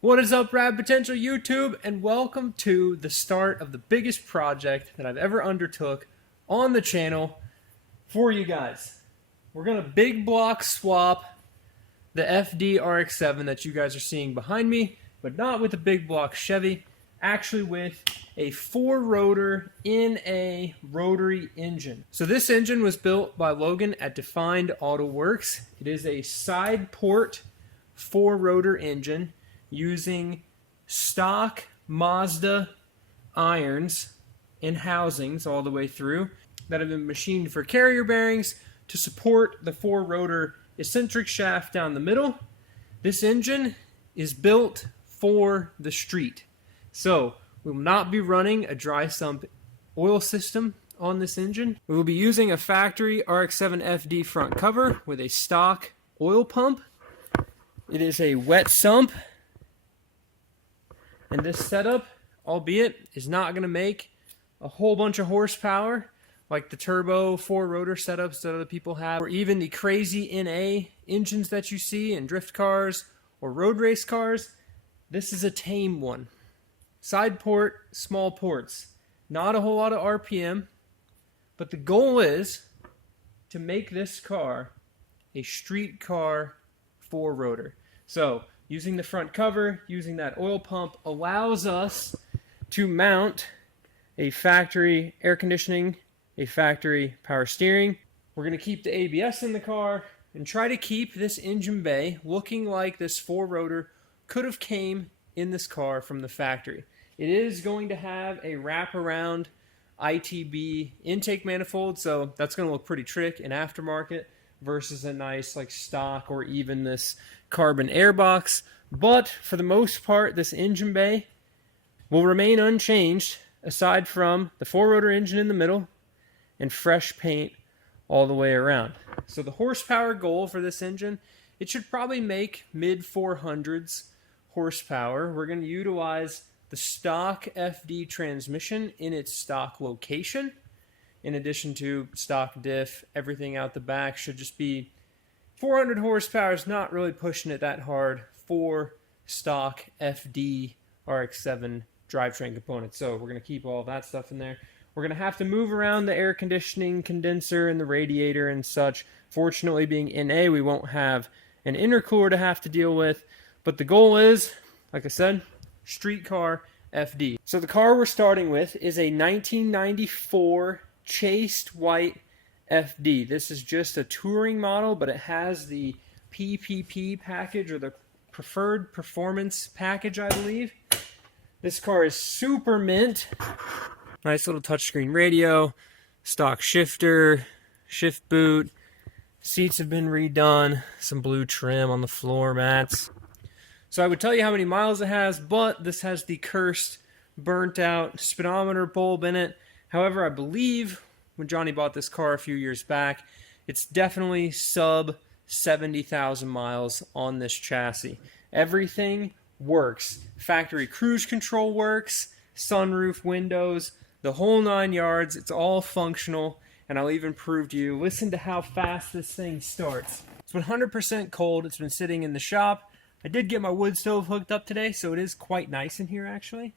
What is up, Rad Potential YouTube, and welcome to the start of the biggest project that I've ever undertook on the channel for you guys. We're going to big block swap the FD RX7 that you guys are seeing behind me, but not with a big block Chevy, actually with a four-rotor in a rotary engine. So this engine was built by Logan at Defined Autoworks. It is a side port four-rotor engine using stock Mazda irons and housings all the way through that have been machined for carrier bearings to support the four-rotor eccentric shaft down the middle. This engine is built for the street. So we will not be running a dry sump oil system on this engine. We will be using a factory RX-7 FD front cover with a stock oil pump. It is a wet sump. And this setup, albeit, is not going to make a whole bunch of horsepower like the turbo four-rotor setups that other people have, or even the crazy NA engines that you see in drift cars or road race cars. This is a tame one. Side port, small ports. Not a whole lot of RPM, but the goal is to make this car a street car four-rotor. So, using the front cover, using that oil pump, allows us to mount a factory air conditioning, a factory power steering. We're going to keep the ABS in the car and try to keep this engine bay looking like this four-rotor could have came in this car from the factory. It is going to have a wraparound ITB intake manifold, so that's going to look pretty trick in aftermarket versus a nice like stock or even this carbon airbox. But for the most part, this engine bay will remain unchanged aside from the four-rotor engine in the middle and fresh paint all the way around. So the horsepower goal for this engine, it should probably make mid 400s horsepower. We're going to utilize the stock FD transmission in its stock location. In addition to stock diff, everything out the back should just be 400 horsepower. Is not really pushing it that hard for stock FD RX7 drivetrain components. So we're going to keep all that stuff in there. We're going to have to move around the air conditioning condenser and the radiator and such. Fortunately, being NA, we won't have an intercooler to have to deal with. But the goal is, like I said, street car FD. So the car we're starting with is a 1994 chased white FD. This is just a touring model, but it has the PPP package, or the preferred performance package, I believe. This car is super mint. Nice little touchscreen radio, stock shifter, shift boot. Seats have been redone, some blue trim on the floor mats. So I would tell you how many miles it has, but this has the cursed, burnt out speedometer bulb in it. However, I believe when Johnny bought this car a few years back, it's definitely sub 70,000 miles on this chassis. Everything works. Factory cruise control works, sunroof, windows, the whole 9 yards. It's all functional, and I'll even prove to you. Listen to how fast this thing starts. It's 100% cold. It's been sitting in the shop. I did get my wood stove hooked up today, so it is quite nice in here, actually.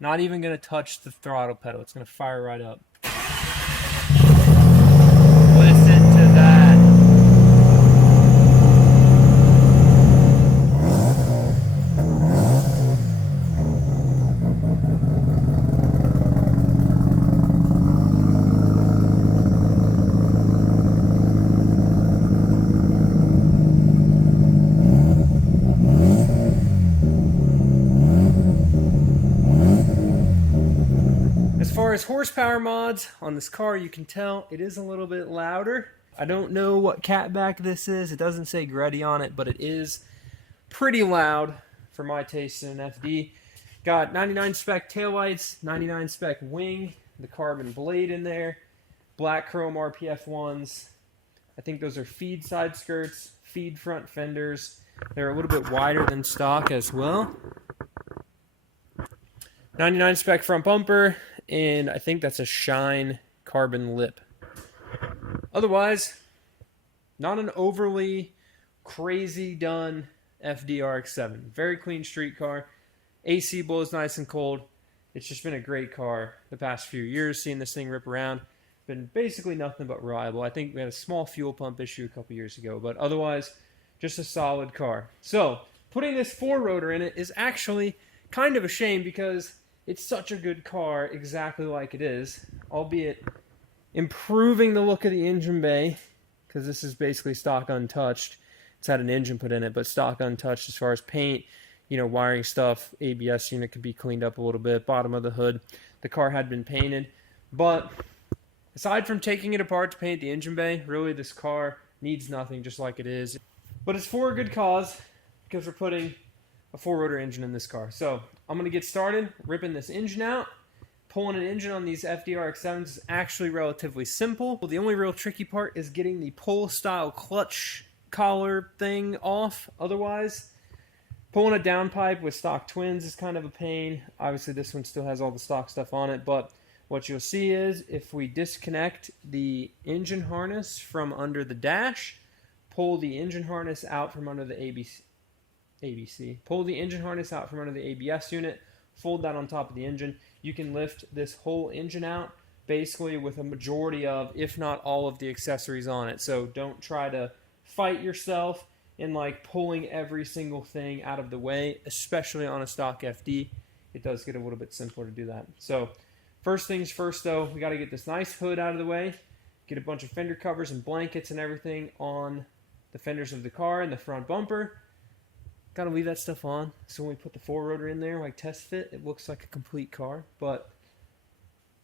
Not even going to touch the throttle pedal. It's going to fire right up. Listen to that. As far as horsepower mods on this car, you can tell it is a little bit louder. I don't know what catback this is. It doesn't say Gretty on it, but it is pretty loud for my taste in an FD. Got 99 spec taillights, 99 spec wing, the carbon blade in there, black chrome RPF ones. I think those are feed side skirts, feed front fenders. They're a little bit wider than stock as well. 99 spec front bumper, and I think that's a shine carbon lip. Otherwise, not an overly crazy done FD RX7. Very clean street car. AC blows nice and cold. It's just been a great car the past few years. Seeing this thing rip around, been basically nothing but reliable. I think we had a small fuel pump issue a couple years ago, but otherwise, just a solid car. So, putting this four-rotor in it is actually kind of a shame because it's such a good car exactly like it is, albeit improving the look of the engine bay, because this is basically stock untouched. It's had an engine put in it, but stock untouched as far as paint, wiring stuff. ABS unit could be cleaned up a little bit. Bottom of the hood, the car had been painted. But aside from taking it apart to paint the engine bay, really this car needs nothing, just like it is. But it's for a good cause, because we're putting a four-rotor engine in this car. So I'm going to get started ripping this engine out. Pulling an engine on these FD RX7s is actually relatively simple. The only real tricky part is getting the pull-style clutch collar thing off. Otherwise, pulling a downpipe with stock twins is kind of a pain. Obviously, this one still has all the stock stuff on it, but what you'll see is if we disconnect the engine harness from under the dash, pull the engine harness out from under the pull the engine harness out from under the ABS unit, fold that on top of the engine, you can lift this whole engine out basically with a majority of, if not all of the accessories on it. So don't try to fight yourself in like pulling every single thing out of the way, especially on a stock FD. It does get a little bit simpler to do that. So first things first though, we got to get this nice hood out of the way, get a bunch of fender covers and blankets and everything on the fenders of the car and the front bumper. Got to leave that stuff on, so when we put the four-rotor in there, like test fit, it looks like a complete car. But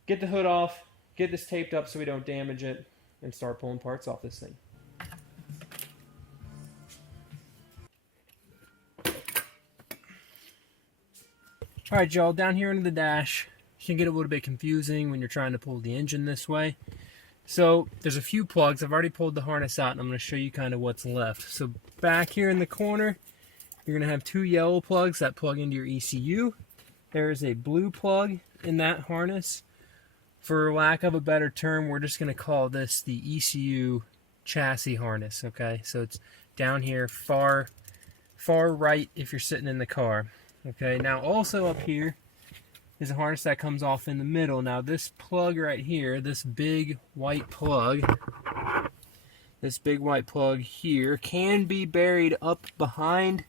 get the hood off, get this taped up so we don't damage it, and start pulling parts off this thing. Alright y'all, down here under the dash, it can get a little bit confusing when you're trying to pull the engine this way. So there's a few plugs. I've already pulled the harness out, and I'm going to show you kind of what's left. So back here in the corner, you're going to have two yellow plugs that plug into your ECU. There is a blue plug in that harness. For lack of a better term, we're just going to call this the ECU chassis harness, okay? So it's down here far right if you're sitting in the car. Okay, now also up here is a harness that comes off in the middle. Now this plug right here, this big white plug here can be buried up behind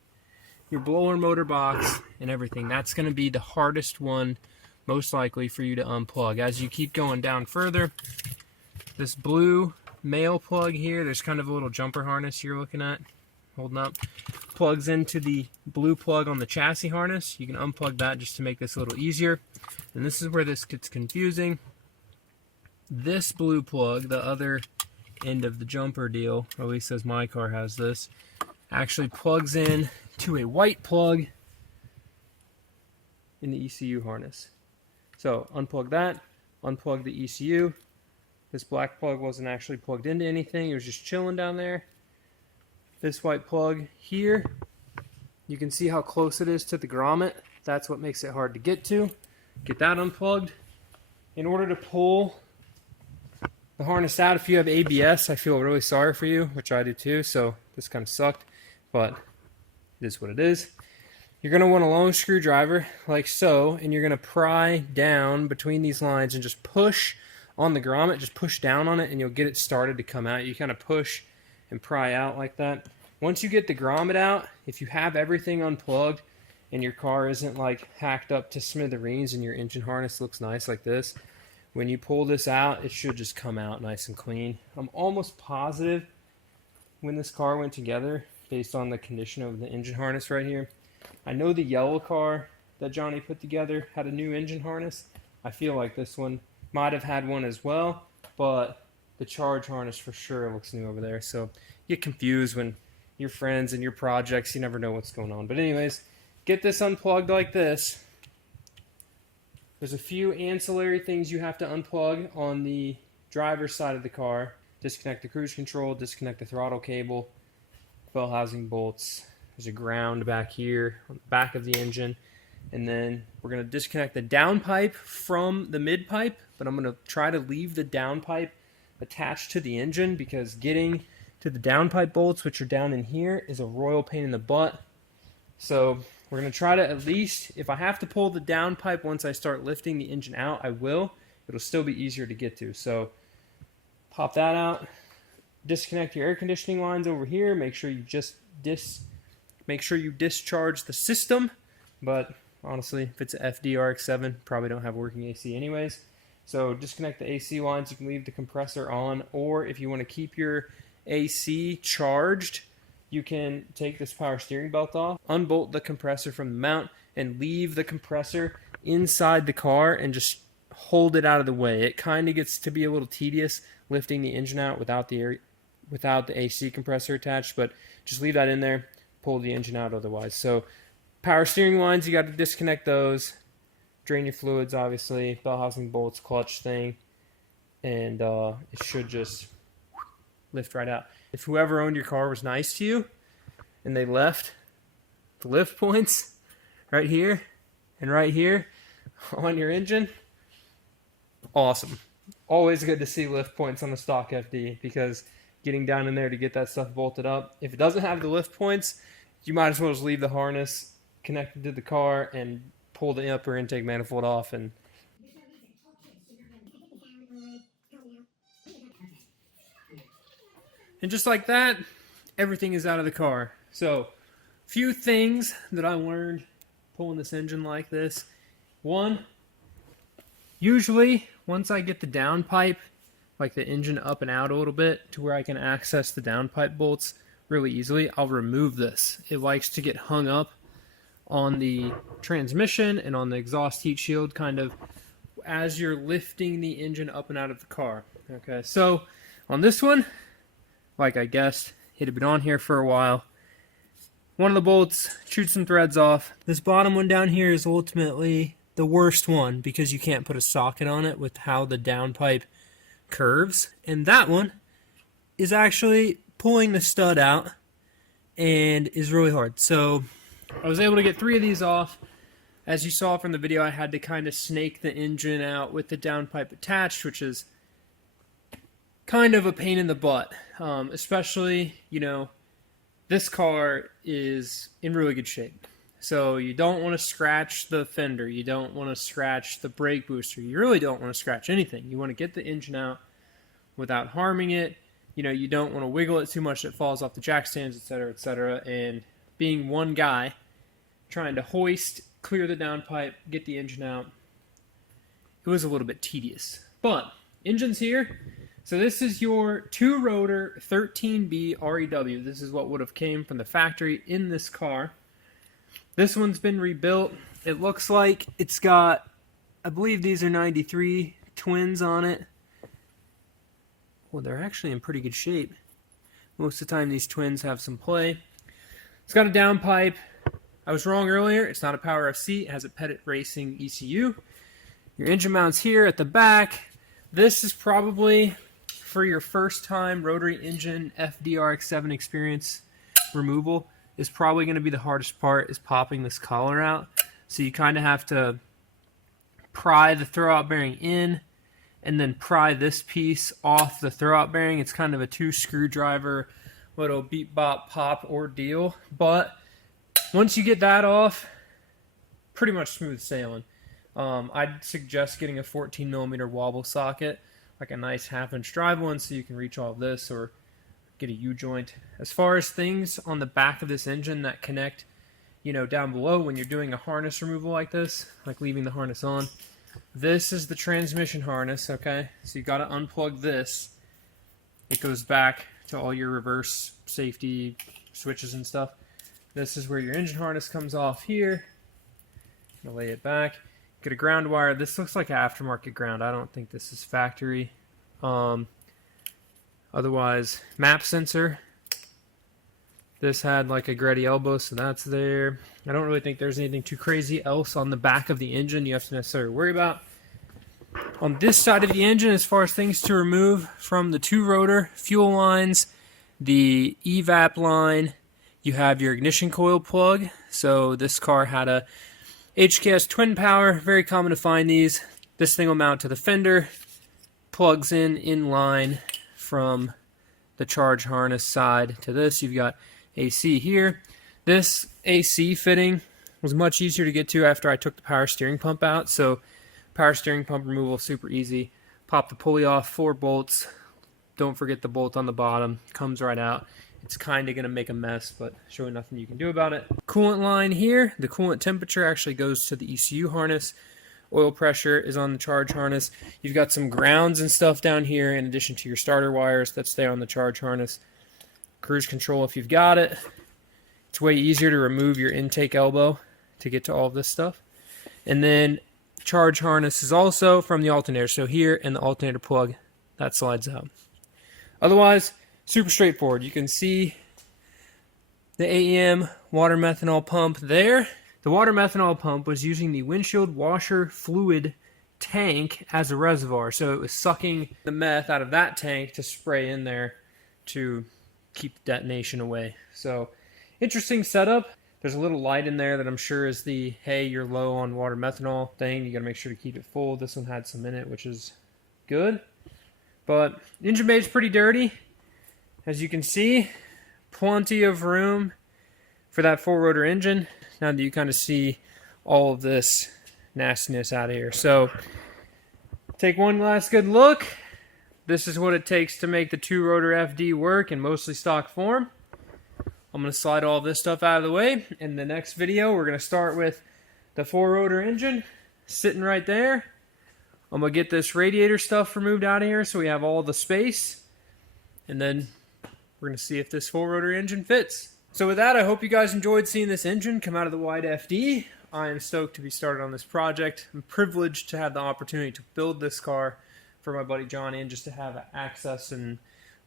your blower motor box and everything. That's going to be the hardest one most likely for you to unplug. As you keep going down further, this blue male plug here, there's kind of a little jumper harness you're looking at, holding up, plugs into the blue plug on the chassis harness. You can unplug that just to make this a little easier. And this is where this gets confusing. This blue plug, the other end of the jumper deal, or at least as my car has this, actually plugs in to a white plug in the ECU harness. So unplug that, unplug the ECU. This black plug wasn't actually plugged into anything, it was just chilling down there. This white plug here, you can see how close it is to the grommet. That's what makes it hard to get to. Get that unplugged. In order to pull the harness out, if you have ABS, I feel really sorry for you, which I do too, so this kind of sucked, but it is what it is. You're going to want a long screwdriver, like so, and you're going to pry down between these lines and just push on the grommet, just push down on it, and you'll get it started to come out. You kind of push and pry out like that. Once you get the grommet out, if you have everything unplugged and your car isn't like hacked up to smithereens and your engine harness looks nice like this, when you pull this out, it should just come out nice and clean. I'm almost positive when this car went together, based on the condition of the engine harness right here. I know the yellow car that Johnny put together had a new engine harness. I feel like this one might have had one as well, but the charge harness for sure looks new over there. So you get confused when your friends and your projects, you never know what's going on. But anyways, get this unplugged like this. There's a few ancillary things you have to unplug on the driver's side of the car. Disconnect the cruise control, disconnect the throttle cable, bell housing bolts. There's a ground back here on the back of the engine. And then we're going to disconnect the downpipe from the midpipe, but I'm going to try to leave the downpipe attached to the engine because getting to the downpipe bolts, which are down in here, is a royal pain in the butt. So we're going to try to at least, if I have to pull the downpipe once I start lifting the engine out, I will. It'll still be easier to get to. So pop that out. Disconnect your air conditioning lines over here. Make sure you discharge the system. But honestly, if it's an FD RX7, probably don't have working AC anyways. So disconnect the AC lines. You can leave the compressor on, or if you want to keep your AC charged, you can take this power steering belt off, unbolt the compressor from the mount, and leave the compressor inside the car and just hold it out of the way. It kind of gets to be a little tedious lifting the engine out without the AC compressor attached, but just leave that in there, pull the engine out otherwise. So power steering lines, you got to disconnect those, drain your fluids, obviously, bell housing bolts, clutch thing, and it should just lift right out. If whoever owned your car was nice to you and they left the lift points right here and right here on your engine, awesome. Always good to see lift points on the stock FD, because getting down in there to get that stuff bolted up, if it doesn't have the lift points, you might as well just leave the harness connected to the car and pull the upper intake manifold off. And just like that, everything is out of the car. So, few things that I learned pulling this engine like this. One, usually once I get the downpipe, like the engine up and out a little bit to where I can access the downpipe bolts really easily, I'll remove this. It likes to get hung up on the transmission and on the exhaust heat shield kind of as you're lifting the engine up and out of the car. Okay, so on this one, like I guessed, it had been on here for a while. One of the bolts chewed some threads off. This bottom one down here is ultimately the worst one because you can't put a socket on it with how the downpipe curves. And that one is actually pulling the stud out and is really hard. So I was able to get 3 of these off. As you saw from the video, I had to kind of snake the engine out with the downpipe attached, which is kind of a pain in the butt. Especially, you know, this car is in really good shape. So you don't want to scratch the fender. You don't want to scratch the brake booster. You really don't want to scratch anything. You want to get the engine out without harming it. You know, you don't want to wiggle it too much that falls off the jack stands, etc., etc. And being one guy trying to hoist, clear the downpipe, get the engine out, it was a little bit tedious. But engine's here. So this is your 2-rotor 13B REW. This is what would have came from the factory in this car. This one's been rebuilt. It looks like it's got, I believe these are 93 twins on it. Well, they're actually in pretty good shape. Most of the time these twins have some play. It's got a downpipe. I was wrong earlier. It's not a Power FC. It has a Pettit Racing ECU. Your engine mount's here at the back. This is probably for your first time rotary engine FD RX7 experience. Removal is probably going to be the hardest part, is popping this collar out. So you kind of have to pry the throwout bearing in and then pry this piece off the throwout bearing. It's kind of a 2 screwdriver little beep bop pop ordeal, but once you get that off, pretty much smooth sailing. I'd suggest getting a 14mm wobble socket, like a nice 1/2-inch drive one, so you can reach all of this, or get a U-joint. As far as things on the back of this engine that connect, you know, down below when you're doing a harness removal like this, like leaving the harness on, this is the transmission harness, okay? So you got to unplug this. It goes back to all your reverse safety switches and stuff. This is where your engine harness comes off here. I'm gonna lay it back. Get a ground wire. This looks like aftermarket ground. I don't think this is factory. Otherwise, map sensor. This had like a Gretty elbow, so that's there. I don't really think there's anything too crazy else on the back of the engine you have to necessarily worry about. On this side of the engine, as far as things to remove from the 2-rotor, fuel lines, the evap line, you have your ignition coil plug. So this car had a HKS twin power, very common to find these. This thing will mount to the fender, plugs in line from the charge harness side to this. You've got AC here. This AC fitting was much easier to get to after I took the power steering pump out. So power steering pump removal, super easy. Pop the pulley off, 4 bolts. Don't forget the bolt on the bottom. Comes right out. It's kind of going to make a mess, but surely nothing you can do about it. Coolant line here. The coolant temperature actually goes to the ECU harness. Oil pressure is on the charge harness. You've got some grounds and stuff down here in addition to your starter wires that stay on the charge harness. Cruise control if you've got it. It's way easier to remove your intake elbow to get to all of this stuff. And then charge harness is also from the alternator. So here in the alternator plug, that slides out. Otherwise, super straightforward. You can see the AEM water methanol pump there. The water methanol pump was using the windshield washer fluid tank as a reservoir. So it was sucking the meth out of that tank to spray in there to keep the detonation away. So interesting setup. There's a little light in there that I'm sure is the, hey, you're low on water methanol thing. You got to make sure to keep it full. This one had some in it, which is good. But engine bay is pretty dirty. As you can see, plenty of room for that 4-rotor engine. Now that you kind of see all of this nastiness out of here. So take one last good look. This is what it takes to make the 2-rotor FD work in mostly stock form. I'm going to slide all this stuff out of the way. In the next video, we're going to start with the 4-rotor engine sitting right there. I'm going to get this radiator stuff removed out of here so we have all the space. And then we're going to see if this 4-rotor engine fits. So with that, I hope you guys enjoyed seeing this engine come out of the wide FD. I am stoked to be started on this project. I'm privileged to have the opportunity to build this car for my buddy Johnny and just to have access and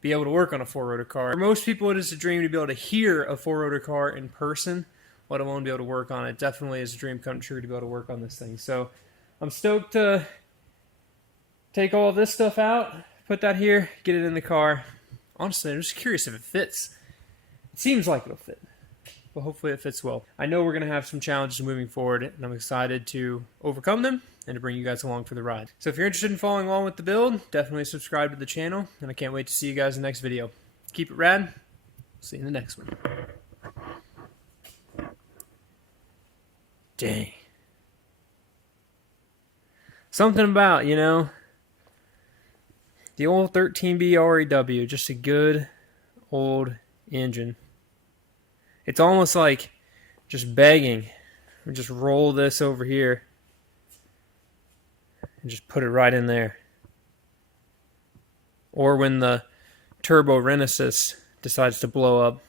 be able to work on a 4-rotor car. For most people, it is a dream to be able to hear a 4-rotor car in person, let alone be able to work on it. Definitely is a dream come true to be able to work on this thing. So I'm stoked to take all of this stuff out, put that here, get it in the car. Honestly, I'm just curious if it fits. It seems like it'll fit, but hopefully it fits well. I know we're going to have some challenges moving forward, and I'm excited to overcome them and to bring you guys along for the ride. So if you're interested in following along with the build, definitely subscribe to the channel, and I can't wait to see you guys in the next video. Keep it rad. See you in the next one. Dang. Something about, you know, the old 13B REW, just a good old engine. It's almost like just begging. We just roll this over here and just put it right in there. Or when the turbo Renesis decides to blow up,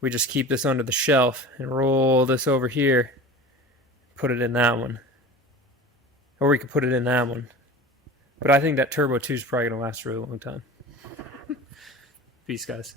we just keep this under the shelf and roll this over here, put it in that one. Or we could put it in that one. But I think that Turbo 2 is probably going to last a really long time. Peace, guys.